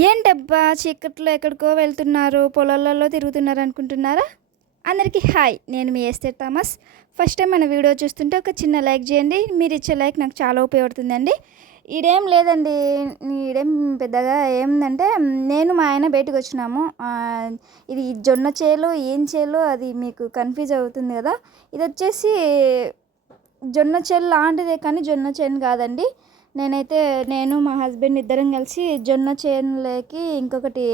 ఏంటబ్బా చీకట్లో ఎక్కడికో వెళ్తున్నారు పొలాలలో తిరుగుతున్నారు అనుకుంటున్నారా? అందరికీ హాయ్ నేను మీ ఎస్తే థామస్. ఫస్ట్ టైం మన వీడియో చూస్తుంటే ఒక చిన్న లైక్ చేయండి. మీరు ఇచ్చే లైక్ నాకు చాలా ఉపయోగపడుతుందండి. ఈడేం లేదండి ఈడేం పెద్దగా ఏందంటే నేను మా ఆయన బయటకు వచ్చినాము. ఇది జొన్న చేలు ఏం చేలు అది మీకు కన్ఫ్యూజ్ అవుతుంది కదా. ఇది వచ్చేసి జొన్న చేలు లాంటిదే కానీ జొన్న చేను కాదండి. నేనైతే నేను మా హస్బెండ్ ఇద్దరం కలిసి జొన్న చేనులోకి ఇంకొకటి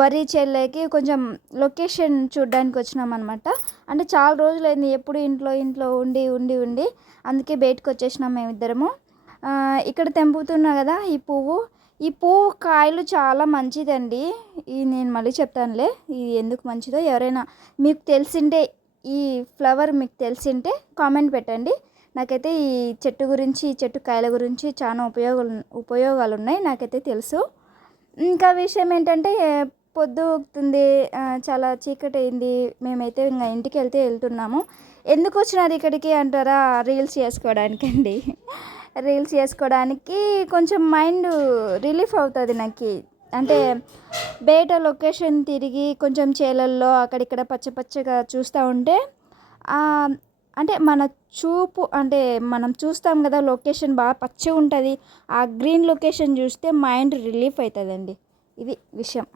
వరి చేనులోకి కొంచెం లొకేషన్ చూడడానికి వచ్చినాం అనమాట అంటే చాలా రోజులైంది ఎప్పుడు ఇంట్లో ఇంట్లో ఉండి ఉండి ఉండి. అందుకే బయటకు వచ్చేసినాం మేమిద్దరము. ఇక్కడ తెంపుతున్నా కదా ఈ పువ్వు. ఈ పువ్వు కాయలు చాలా మంచిదండి. ఇది నేను మళ్ళీ చెప్తానులే ఇది ఎందుకు మంచిదో ఎవరైనా మీకు తెలిసింటే ఈ ఫ్లవర్ మీకు తెలిసింటే కామెంట్ పెట్టండి. నాకైతే ఈ చెట్టు గురించి ఈ చెట్టు కాయల గురించి చాలా ఉపయోగాలు ఉపయోగాలు ఉన్నాయి నాకైతే తెలుసు. ఇంకా విషయం ఏంటంటే పొద్దు అవుతుంది చాలా చీకటి అయింది మేమైతే ఇంకా ఇంటికి వెళ్తే వెళ్తున్నాము ఎందుకు వచ్చినారు ఇక్కడికి అంటారా? రీల్స్ చేసుకోవడానికి అండి రీల్స్ చేసుకోవడానికి కొంచెం మైండ్ రిలీఫ్ అవుతుంది నాకు. అంటే బయట లొకేషన్ తిరిగి కొంచెం చేలల్లో అక్కడిక్కడ పచ్చ పచ్చగా చూస్తూ ఉంటే అంటే మన చూపు అంటే మనం చూస్తాం కదా లొకేషన్ బాగా పచ్చిగా ఉంటుంది ఆ గ్రీన్ లొకేషన్ చూస్తే మైండ్ రిలీఫ్ అవుతుందండి ఇది విషయం.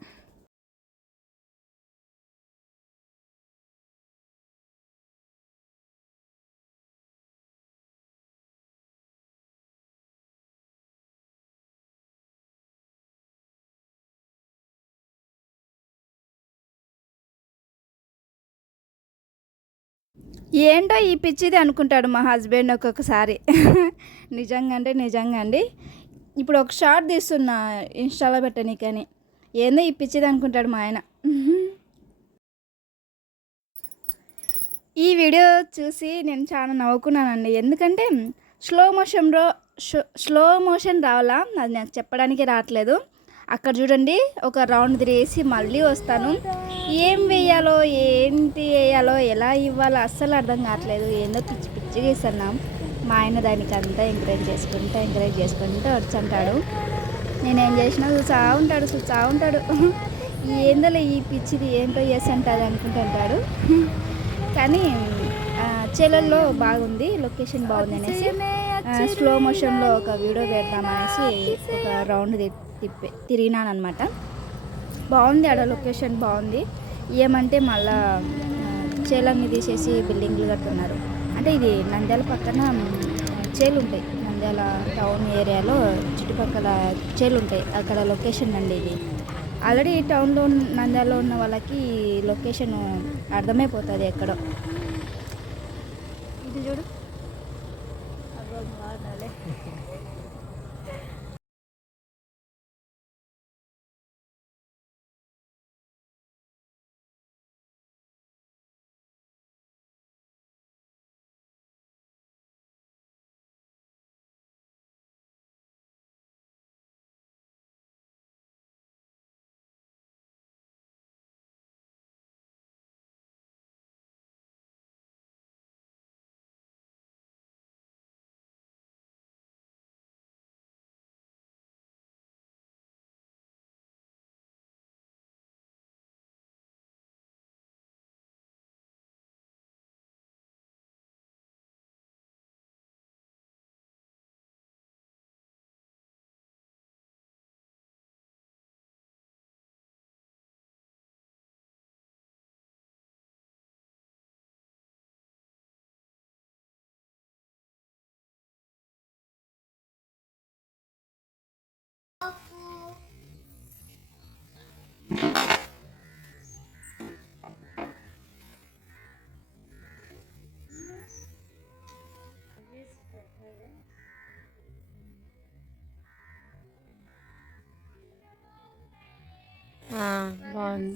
ఏంటో ఈ పిచ్చిది అనుకుంటాడు మా హస్బెండ్ ఒక్కొక్కసారి. నిజంగా అంటే నిజంగా అండి ఇప్పుడు ఒక షార్ట్ తీస్తున్నా ఇన్స్టాలో పెట్టనీకని. ఏందో ఈ పిచ్చిది అనుకుంటాడు మా ఆయన. ఈ వీడియో చూసి నేను చాలా నవ్వుకున్నానండి. ఎందుకంటే స్లో మోషన్లో స్లో మోషన్ రావాలా? అది నాకు చెప్పడానికి రావట్లేదు. అక్కడ చూడండి ఒక రౌండ్ తిరిగేసి మళ్ళీ వస్తాను. ఏం వేయాలో ఏంటి వేయాలో ఎలా ఇవ్వాలో అస్సలు అర్థం కావట్లేదు. ఏందో పిచ్చి పిచ్చిగా ఇస్తున్నాం మా ఆయన దానికి అంతా ఎంకరేజ్ చేసుకుంటా ఎంకరేజ్ చేసుకుంటూ వచ్చంటాడు. నేనేం చేసినా చూసా ఉంటాడు చూసా ఉంటాడు. ఏందోలే ఈ పిచ్చిది ఏంటో చేసి అంటుంది అనుకుంటుంటాడు. కానీ చెలల్లో బాగుంది లొకేషన్ బాగుంది అనేసి స్లో మోషన్లో ఒక వీడియో పెడదామనేసి ఒక రౌండ్ తిప్పే తిప్పి తిరిగినాను అనమాట బాగుంది ఆడ లొకేషన్ బాగుంది. ఏమంటే మళ్ళా ఆ, చేలన్నీ తీసేసి బిల్డింగ్లు కడుతున్నారు. అంటే ఇది నంద్యాల పక్కన చేలు ఉంటాయి నంద్యాల టౌన్ ఏరియాలో చుట్టుపక్కల చేలు ఉంటాయి అక్కడ లొకేషన్ అండి ఇది. ఆల్రెడీ టౌన్లో నంద్యాలలో ఉన్న వాళ్ళకి లొకేషన్ అర్థమైపోతుంది ఎక్కడో. ఇది చూడు. போதும் బాగుంది.